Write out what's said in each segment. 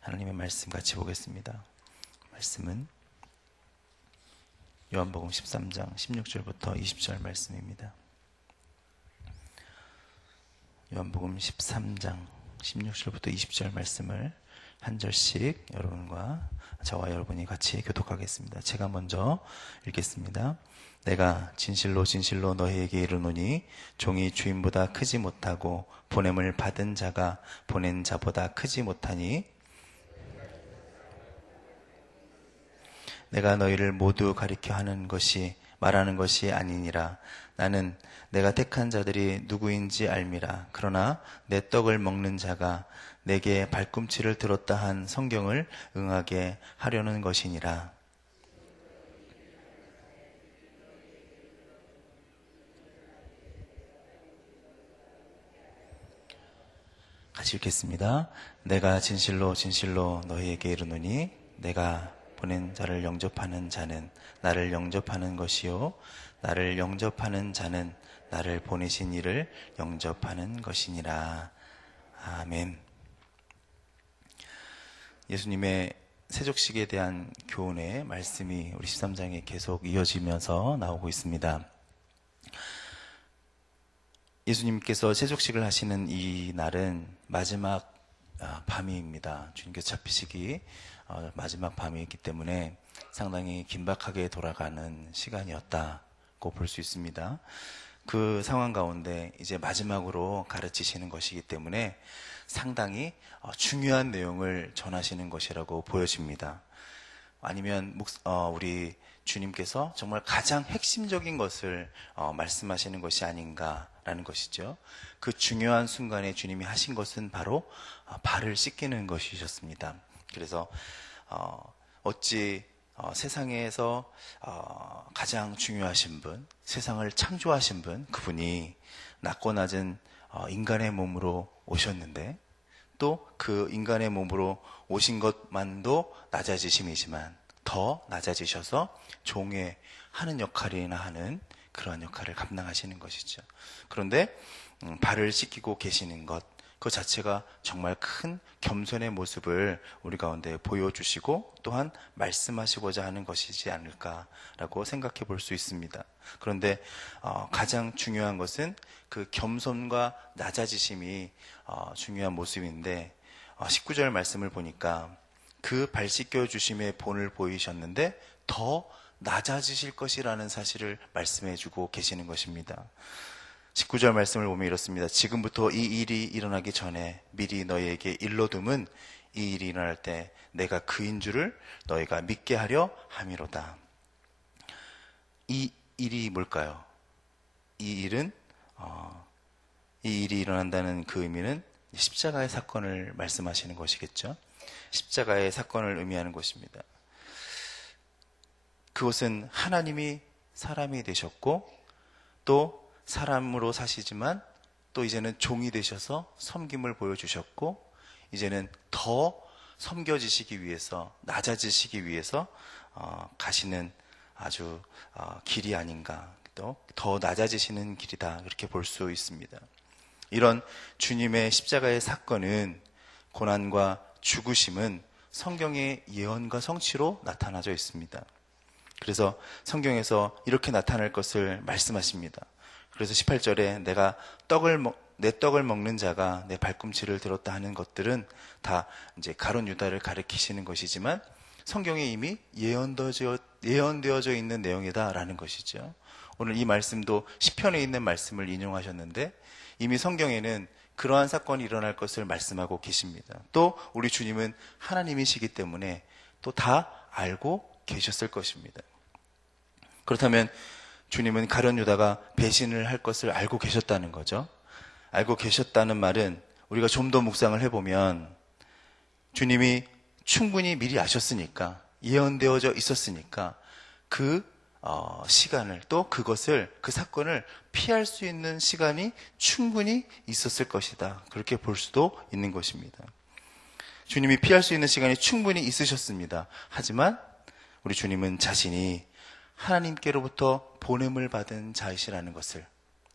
하나님의 말씀 같이 보겠습니다. 말씀은 요한복음 13장 16절부터 20절 말씀입니다. 요한복음 13장 16절부터 20절 말씀을 한 절씩 여러분과 저와 여러분이 같이 교독하겠습니다. 제가 먼저 읽겠습니다. 내가 진실로 진실로 너희에게 이르노니 종이 주인보다 크지 못하고 보냄을 받은 자가 보낸 자보다 크지 못하니 내가 너희를 모두 가리켜 하는 것이 말하는 것이 아니니라. 나는 내가 택한 자들이 누구인지 알미라. 그러나 내 떡을 먹는 자가 내게 발꿈치를 들었다 한 성경을 응하게 하려는 것이니라. 같이 읽겠습니다. 내가 진실로 진실로 너희에게 이르노니 내가 보낸 자를 영접하는 자는 나를 영접하는 것이요 나를 영접하는 자는 나를 보내신 이를 영접하는 것이니라. 아멘. 예수님의 세족식에 대한 교훈의 말씀이 우리 13장에 계속 이어지면서 나오고 있습니다. 예수님께서 세족식을 하시는 이 날은 마지막 밤입니다. 주님께서 잡히시기 마지막 밤이기 때문에 상당히 긴박하게 돌아가는 시간이었다고 볼 수 있습니다. 그 상황 가운데 이제 마지막으로 가르치시는 것이기 때문에 상당히 중요한 내용을 전하시는 것이라고 보여집니다. 아니면 우리 주님께서 정말 가장 핵심적인 것을 말씀하시는 것이 아닌가라는 것이죠. 그 중요한 순간에 주님이 하신 것은 바로 발을 씻기는 것이셨습니다. 그래서 어찌 세상에서 가장 중요하신 분, 세상을 창조하신 분, 그분이 낮고 낮은 인간의 몸으로 오셨는데 또 그 인간의 몸으로 오신 것만도 낮아지심이지만 더 낮아지셔서 종의 하는 역할이나 하는 그러한 역할을 감당하시는 것이죠. 그런데 발을 씻기고 계시는 것, 그 자체가 정말 큰 겸손의 모습을 우리 가운데 보여주시고 또한 말씀하시고자 하는 것이지 않을까라고 생각해 볼 수 있습니다. 그런데 가장 중요한 것은 그 겸손과 낮아지심이 중요한 모습인데 19절 말씀을 보니까 그 발 씻겨주심의 본을 보이셨는데 더 낮아지실 것이라는 사실을 말씀해 주고 계시는 것입니다. 19절 말씀을 보면 이렇습니다. 지금부터 이 일이 일어나기 전에 미리 너희에게 일러둠은 이 일이 일어날 때 내가 그인 줄을 너희가 믿게 하려 함이로다. 이 일이 뭘까요? 이 일은 이 일이 일어난다는 그 의미는 십자가의 사건을 말씀하시는 것이겠죠. 십자가의 사건을 의미하는 것입니다. 그것은 하나님이 사람이 되셨고 또 사람으로 사시지만 또 이제는 종이 되셔서 섬김을 보여주셨고 이제는 더 섬겨지시기 위해서 낮아지시기 위해서 가시는 아주 길이 아닌가, 또 더 낮아지시는 길이다, 그렇게 볼 수 있습니다. 이런 주님의 십자가의 사건은, 고난과 죽으심은 성경의 예언과 성취로 나타나져 있습니다. 그래서 성경에서 이렇게 나타날 것을 말씀하십니다. 그래서 18절에 내 떡을 먹는 자가 내 발꿈치를 들었다 하는 것들은 다 이제 가룟 유다를 가리키시는 것이지만 성경에 이미 예언되어져 있는 내용이다라는 것이죠. 오늘 이 말씀도 시편에 있는 말씀을 인용하셨는데 이미 성경에는 그러한 사건이 일어날 것을 말씀하고 계십니다. 또 우리 주님은 하나님이시기 때문에 또 다 알고 계셨을 것입니다. 그렇다면 주님은 가룟 유다가 배신을 할 것을 알고 계셨다는 거죠. 알고 계셨다는 말은 우리가 좀 더 묵상을 해보면 주님이 충분히 미리 아셨으니까, 예언되어져 있었으니까 그 시간을, 또 그것을, 그 사건을 피할 수 있는 시간이 충분히 있었을 것이다, 그렇게 볼 수도 있는 것입니다. 주님이 피할 수 있는 시간이 충분히 있으셨습니다. 하지만 우리 주님은 자신이 하나님께로부터 보냄을 받은 자이시라는 것을,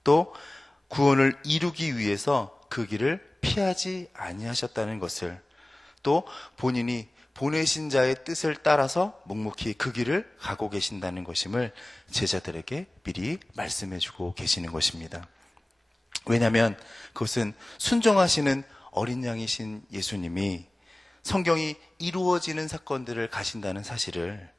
또 구원을 이루기 위해서 그 길을 피하지 아니하셨다는 것을, 또 본인이 보내신 자의 뜻을 따라서 묵묵히 그 길을 가고 계신다는 것임을 제자들에게 미리 말씀해 주고 계시는 것입니다. 왜냐하면 그것은 순종하시는 어린 양이신 예수님이 성경이 이루어지는 사건들을 가신다는 사실을,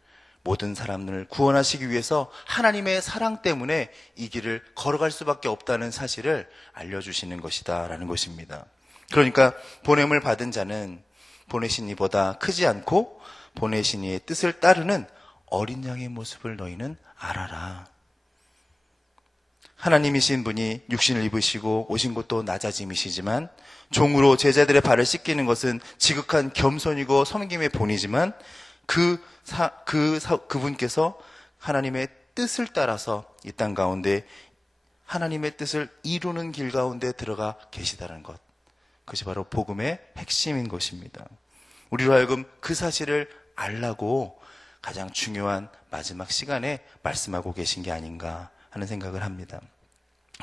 모든 사람을 구원하시기 위해서 하나님의 사랑 때문에 이 길을 걸어갈 수밖에 없다는 사실을 알려주시는 것이다 라는 것입니다. 그러니까 보냄을 받은 자는 보내신 이보다 크지 않고 보내신 이의 뜻을 따르는 어린 양의 모습을 너희는 알아라. 하나님이신 분이 육신을 입으시고 오신 것도 낮아짐이시지만 종으로 제자들의 발을 씻기는 것은 지극한 겸손이고 섬김의 본이지만 그분께서 하나님의 뜻을 따라서 이 땅 가운데 하나님의 뜻을 이루는 길 가운데 들어가 계시다는 것, 그것이 바로 복음의 핵심인 것입니다. 우리로 하여금 그 사실을 알라고 가장 중요한 마지막 시간에 말씀하고 계신 게 아닌가 하는 생각을 합니다.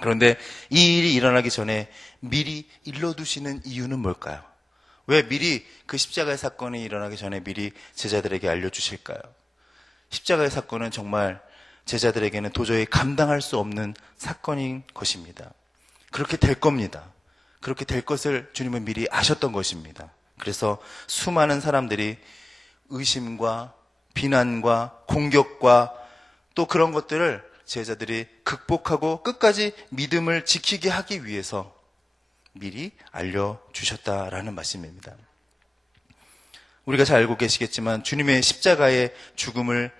그런데 이 일이 일어나기 전에 미리 일러두시는 이유는 뭘까요? 왜 미리 그 십자가의 사건이 일어나기 전에 미리 제자들에게 알려주실까요? 십자가의 사건은 정말 제자들에게는 도저히 감당할 수 없는 사건인 것입니다. 그렇게 될 겁니다. 그렇게 될 것을 주님은 미리 아셨던 것입니다. 그래서 수많은 사람들이 의심과 비난과 공격과 또 그런 것들을 제자들이 극복하고 끝까지 믿음을 지키게 하기 위해서 미리 알려주셨다라는 말씀입니다. 우리가 잘 알고 계시겠지만 주님의 십자가의 죽음을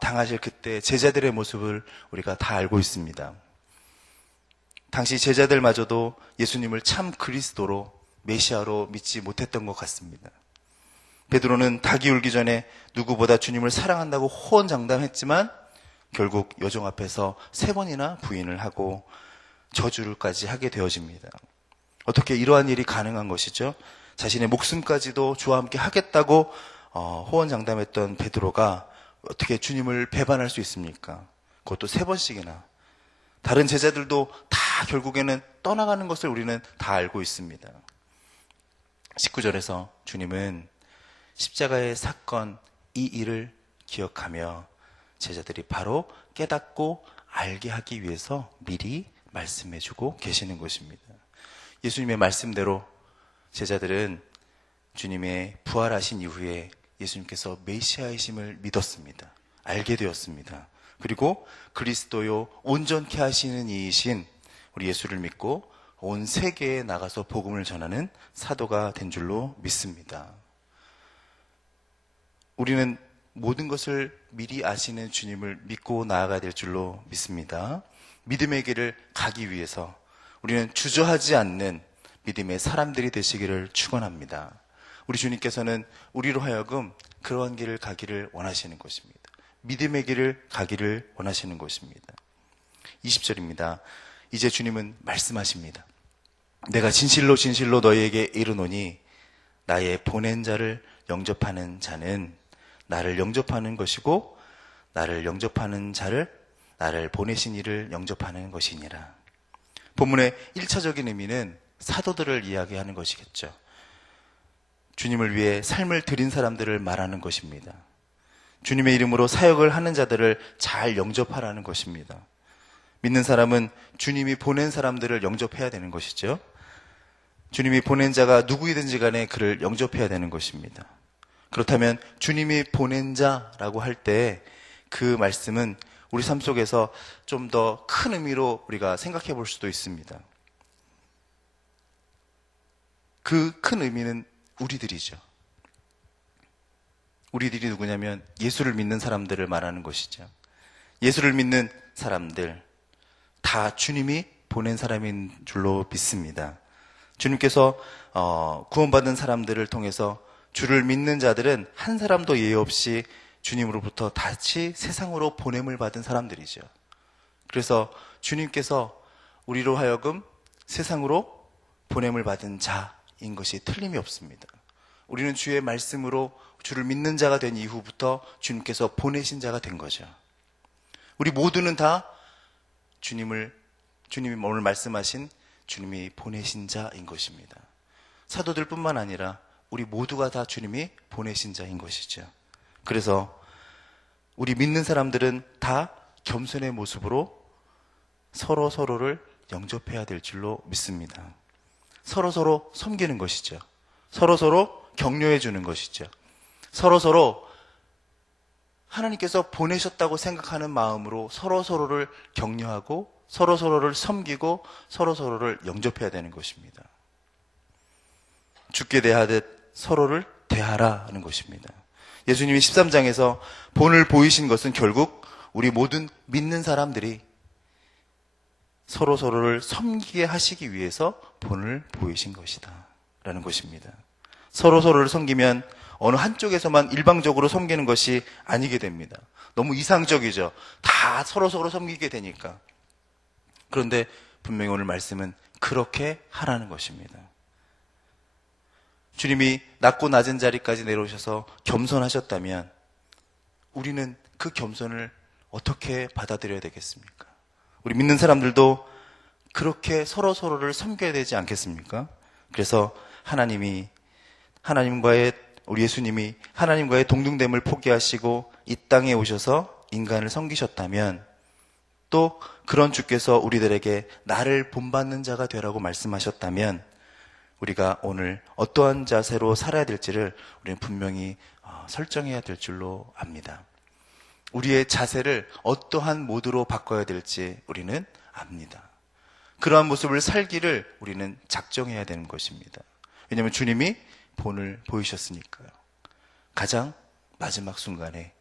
당하실 그때 제자들의 모습을 우리가 다 알고 있습니다. 당시 제자들마저도 예수님을 참 그리스도로 메시아로 믿지 못했던 것 같습니다. 베드로는 닭이 울기 전에 누구보다 주님을 사랑한다고 호언장담했지만 결국 여종 앞에서 3번이나 부인을 하고 저주를까지 하게 되어집니다. 어떻게 이러한 일이 가능한 것이죠? 자신의 목숨까지도 주와 함께 하겠다고 호언장담했던 베드로가 어떻게 주님을 배반할 수 있습니까? 그것도 3번씩이나. 다른 제자들도 다 결국에는 떠나가는 것을 우리는 다 알고 있습니다. 19절에서 주님은 십자가의 사건, 이 일을 기억하며 제자들이 바로 깨닫고 알게 하기 위해서 미리 말씀해주고 계시는 것입니다. 예수님의 말씀대로 제자들은 주님의 부활하신 이후에 예수님께서 메시아이심을 믿었습니다. 알게 되었습니다. 그리고 그리스도요 온전케 하시는 이이신 우리 예수를 믿고 온 세계에 나가서 복음을 전하는 사도가 된 줄로 믿습니다. 우리는 모든 것을 미리 아시는 주님을 믿고 나아가야 될 줄로 믿습니다. 믿음의 길을 가기 위해서 우리는 주저하지 않는 믿음의 사람들이 되시기를 축원합니다. 우리 주님께서는 우리로 하여금 그러한 길을 가기를 원하시는 것입니다. 믿음의 길을 가기를 원하시는 것입니다. 20절입니다. 이제 주님은 말씀하십니다. 내가 진실로 진실로 너희에게 이르노니 나의 보낸 자를 영접하는 자는 나를 영접하는 것이고 나를 영접하는 자를 나를 보내신 이를 영접하는 것이니라. 본문의 1차적인 의미는 사도들을 이야기하는 것이겠죠. 주님을 위해 삶을 드린 사람들을 말하는 것입니다. 주님의 이름으로 사역을 하는 자들을 잘 영접하라는 것입니다. 믿는 사람은 주님이 보낸 사람들을 영접해야 되는 것이죠. 주님이 보낸 자가 누구이든지 간에 그를 영접해야 되는 것입니다. 그렇다면 주님이 보낸 자라고 할 때 그 말씀은 우리 삶 속에서 좀 더 큰 의미로 우리가 생각해 볼 수도 있습니다. 그 큰 의미는 우리들이죠. 우리들이 누구냐면 예수를 믿는 사람들을 말하는 것이죠. 예수를 믿는 사람들, 다 주님이 보낸 사람인 줄로 믿습니다. 주님께서 구원받은 사람들을 통해서 주를 믿는 자들은 한 사람도 예외 없이 주님으로부터 다시 세상으로 보냄을 받은 사람들이죠. 그래서 주님께서 우리로 하여금 세상으로 보냄을 받은 자인 것이 틀림이 없습니다. 우리는 주의 말씀으로 주를 믿는 자가 된 이후부터 주님께서 보내신 자가 된 거죠. 우리 모두는 다 주님이 오늘 말씀하신 주님이 보내신 자인 것입니다. 사도들뿐만 아니라 우리 모두가 다 주님이 보내신 자인 것이죠. 그래서 우리 믿는 사람들은 다 겸손의 모습으로 서로를 영접해야 될 줄로 믿습니다. 서로 섬기는 것이죠. 서로 격려해 주는 것이죠. 서로 하나님께서 보내셨다고 생각하는 마음으로 서로를 격려하고 서로를 섬기고 서로를 영접해야 되는 것입니다. 주께 대하듯 서로를 대하라는 것입니다. 예수님이 13장에서 본을 보이신 것은 결국 우리 모든 믿는 사람들이 서로를 섬기게 하시기 위해서 본을 보이신 것이다 라는 것입니다. 서로를 섬기면 어느 한쪽에서만 일방적으로 섬기는 것이 아니게 됩니다. 너무 이상적이죠. 다 서로 섬기게 되니까. 그런데 분명히 오늘 말씀은 그렇게 하라는 것입니다. 주님이 낮고 낮은 자리까지 내려오셔서 겸손하셨다면 우리는 그 겸손을 어떻게 받아들여야 되겠습니까? 우리 믿는 사람들도 그렇게 서로를 섬겨야 되지 않겠습니까? 그래서 우리 예수님이 하나님과의 동등됨을 포기하시고 이 땅에 오셔서 인간을 섬기셨다면 또 그런 주께서 우리들에게 나를 본받는 자가 되라고 말씀하셨다면 우리가 오늘 어떠한 자세로 살아야 될지를 우리는 분명히 설정해야 될 줄로 압니다. 우리의 자세를 어떠한 모드로 바꿔야 될지 우리는 압니다. 그러한 모습을 살기를 우리는 작정해야 되는 것입니다. 왜냐하면 주님이 본을 보이셨으니까요. 가장 마지막 순간에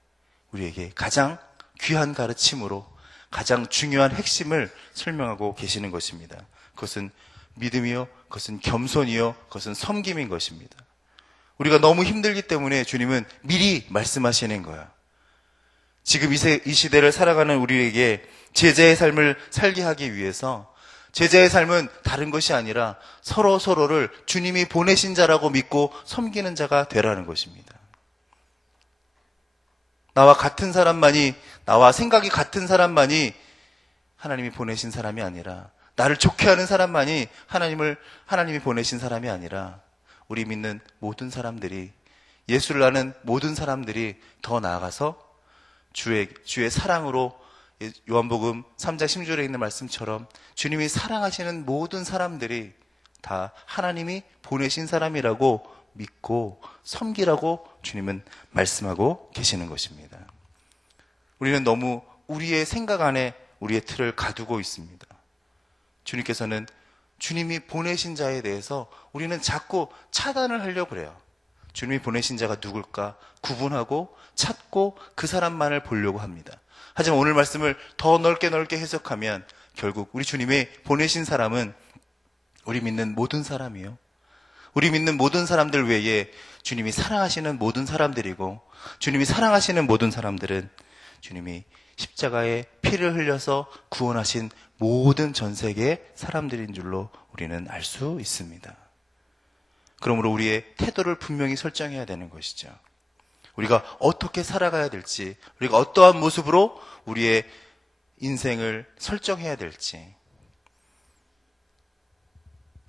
우리에게 가장 귀한 가르침으로 가장 중요한 핵심을 설명하고 계시는 것입니다. 그것은 믿음이요, 그것은 겸손이요, 그것은 섬김인 것입니다. 우리가 너무 힘들기 때문에 주님은 미리 말씀하시는 거야. 지금 이 시대를 살아가는 우리에게 제자의 삶을 살게 하기 위해서 제자의 삶은 다른 것이 아니라 서로를 주님이 보내신 자라고 믿고 섬기는 자가 되라는 것입니다. 나와 생각이 같은 사람만이 하나님이 보내신 사람이 아니라 나를 좋게 하는 사람만이 하나님이 보내신 사람이 아니라 우리 믿는 모든 사람들이 예수를 아는 모든 사람들이 더 나아가서 주의 사랑으로 요한복음 3장 10절에 있는 말씀처럼 주님이 사랑하시는 모든 사람들이 다 하나님이 보내신 사람이라고 믿고 섬기라고 주님은 말씀하고 계시는 것입니다. 우리는 너무 우리의 생각 안에 우리의 틀을 가두고 있습니다. 주님께서는 주님이 보내신 자에 대해서 우리는 자꾸 차단을 하려고 그래요. 주님이 보내신 자가 누굴까 구분하고 찾고 그 사람만을 보려고 합니다. 하지만 오늘 말씀을 더 넓게 해석하면 결국 우리 주님이 보내신 사람은 우리 믿는 모든 사람이요. 우리 믿는 모든 사람들 외에 주님이 사랑하시는 모든 사람들이고 주님이 사랑하시는 모든 사람들은 주님이 십자가에 피를 흘려서 구원하신 모든 전 세계의 사람들인 줄로 우리는 알 수 있습니다. 그러므로 우리의 태도를 분명히 설정해야 되는 것이죠. 우리가 어떻게 살아가야 될지, 우리가 어떠한 모습으로 우리의 인생을 설정해야 될지.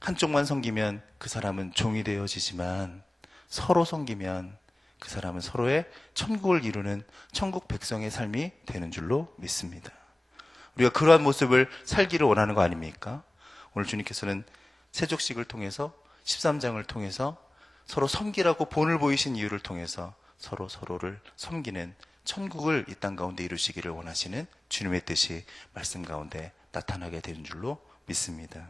한쪽만 섬기면 그 사람은 종이 되어지지만 서로 섬기면 그 사람은 서로의 천국을 이루는 천국 백성의 삶이 되는 줄로 믿습니다. 우리가 그러한 모습을 살기를 원하는 거 아닙니까? 오늘 주님께서는 세족식을 통해서 13장을 통해서 서로 섬기라고 본을 보이신 이유를 통해서 서로를 섬기는 천국을 이 땅 가운데 이루시기를 원하시는 주님의 뜻이 말씀 가운데 나타나게 되는 줄로 믿습니다.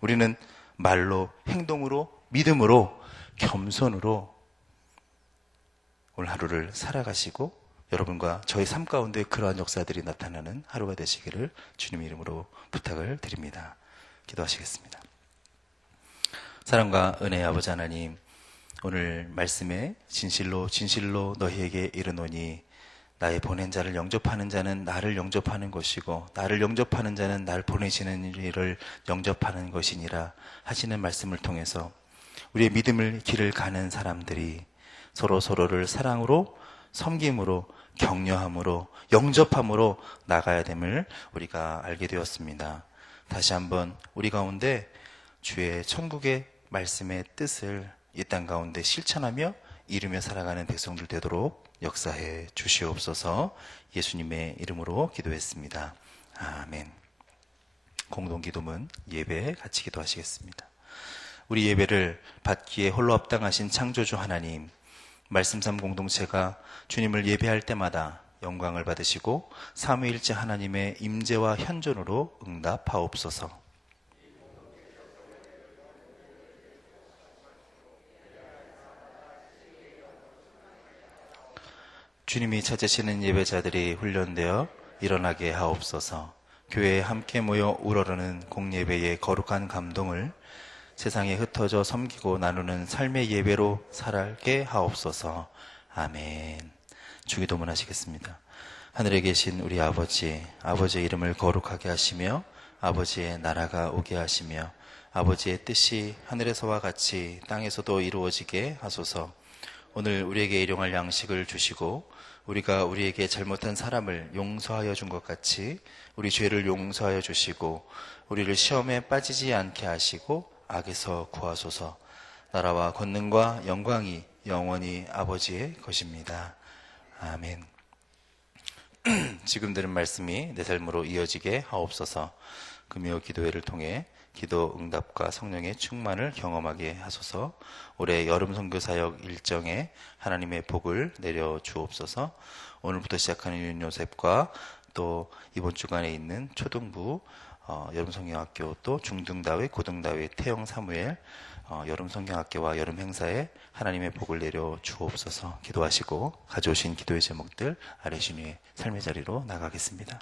우리는 말로, 행동으로, 믿음으로, 겸손으로 오늘 하루를 살아가시고 여러분과 저희 삶 가운데 그러한 역사들이 나타나는 하루가 되시기를 주님 이름으로 부탁을 드립니다. 기도하시겠습니다. 사랑과 은혜의 아버지 하나님, 오늘 말씀에 진실로 너희에게 이르노니 나의 보낸 자를 영접하는 자는 나를 영접하는 것이고 나를 영접하는 자는 날 보내시는 이를 영접하는 것이니라 하시는 말씀을 통해서 우리의 믿음을 길을 가는 사람들이 서로를 사랑으로, 섬김으로, 격려함으로, 영접함으로 나가야 됨을 우리가 알게 되었습니다. 다시 한번 우리 가운데 주의 천국의 말씀의 뜻을 이 땅 가운데 실천하며 이루며 살아가는 백성들 되도록 역사해 주시옵소서. 예수님의 이름으로 기도했습니다. 아멘. 공동기도문 예배 같이 기도하시겠습니다. 우리 예배를 받기에 홀로 합당하신 창조주 하나님, 말씀삼 공동체가 주님을 예배할 때마다 영광을 받으시고 삼위일체 하나님의 임재와 현존으로 응답하옵소서. 주님이 찾으시는 예배자들이 훈련되어 일어나게 하옵소서. 교회에 함께 모여 우러르는 공예배의 거룩한 감동을 세상에 흩어져 섬기고 나누는 삶의 예배로 살게 하옵소서. 아멘. 주기도문 하시겠습니다. 하늘에 계신 우리 아버지, 아버지의 이름을 거룩하게 하시며 아버지의 나라가 오게 하시며 아버지의 뜻이 하늘에서와 같이 땅에서도 이루어지게 하소서. 오늘 우리에게 일용할 양식을 주시고 우리가 우리에게 잘못한 사람을 용서하여 준 것 같이 우리 죄를 용서하여 주시고 우리를 시험에 빠지지 않게 하시고 악에서 구하소서. 나라와 권능과 영광이 영원히 아버지의 것입니다. 아멘. 지금 들은 말씀이 내 삶으로 이어지게 하옵소서. 금요 기도회를 통해 기도 응답과 성령의 충만을 경험하게 하소서. 올해 여름 선교사역 일정에 하나님의 복을 내려 주옵소서. 오늘부터 시작하는 윤요셉과 또 이번 주간에 있는 초등부 여름 성경학교 또 중등다회 고등다회 태영 사무엘 여름 성경학교와 여름 행사에 하나님의 복을 내려 주옵소서. 기도하시고 가져오신 기도의 제목들 아래 주님의 삶의 자리로 나가겠습니다.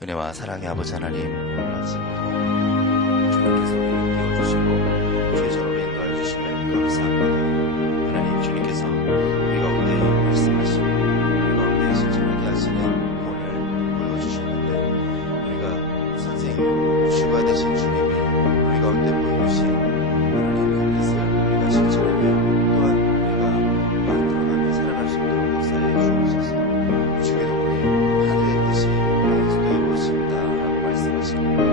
은혜와 사랑의 아버지 하나님, 오늘 아침에도 주님께서 우리를 깨워주시고 죄전으로 인도하여 주심을 감사합니다. 하나님, 주님께서 우리 가운데 말씀하시고 우리 가운데 실천하게 하시는 본을 보여주셨는데 우리가 선생님, 주가 되신 주님이 우리 가운데 보여주신 하나님 그 뜻을 우리가 실천하며 또한 우리가 만들어가며 살아갈 수 있도록 역사해 주옵소서. 주기도문에 하늘의 뜻이 땅에서도 이루어집니다 라고 말씀하시기에 또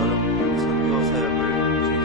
여름 선교 사역을